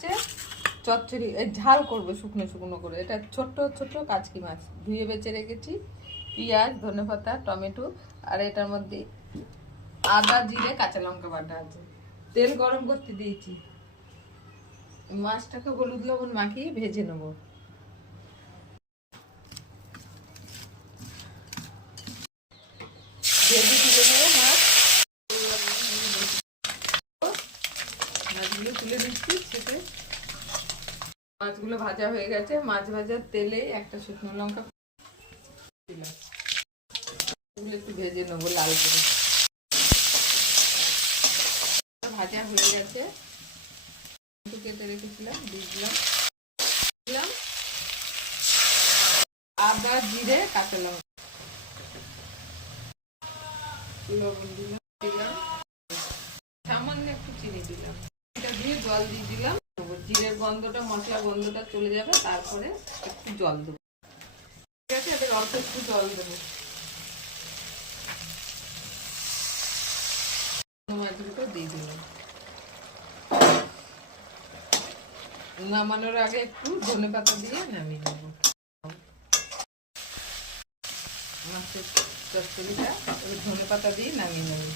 আছে চচ্চড়ি, ঝাল করবো শুকনো শুকনো করে। এটা ছোট্ট ছোট্ট কাচকি মাছ ধুয়ে বেঁচে রেখেছি, পেঁয়াজ, ধনেপাতা, টমেটো, আর এটার মধ্যে আদা, জিরে, কাঁচা লঙ্কা বাটা আছে। তেল গরম করতে দিয়েছি, মাছটাকে হলুদ লবণ মাখিয়ে ভেজে নেবো। ভেজে তুলে নেবো মাছ, মাছগুলো তুলে দিচ্ছি ছেঁকে। মাছগুলো ভাজা হয়ে গেছে, মাছ ভাজার তেলে একটা শুকনো লঙ্কা দিলাম, এগুলো একটু ভেজে নেবো লাল করে। ভাজা হয়ে গেছে, কেটে রেখেছিলাম দিয়ে দিলাম, আদা, জিরে, কাঁচা লঙ্কা, লবণ দিলাম, সামান্য একটু চিনি দিলাম, এটা দিয়ে জল দিয়ে দিলাম। জিরের গন্ধটা, মশলা গন্ধটা চলে যাবে, তারপরে একটু জল দেবো। ঠিক আছে, এদের অল্প একটু জল দেবো। মাছগুলো দিয়ে দিলাম। নামানোর আগে একটু ধনেপাতা দিয়ে নামিয়ে নেবো। মাছের চচ্চড়িটা ধনেপাতা দিয়ে নামিয়ে নেবো।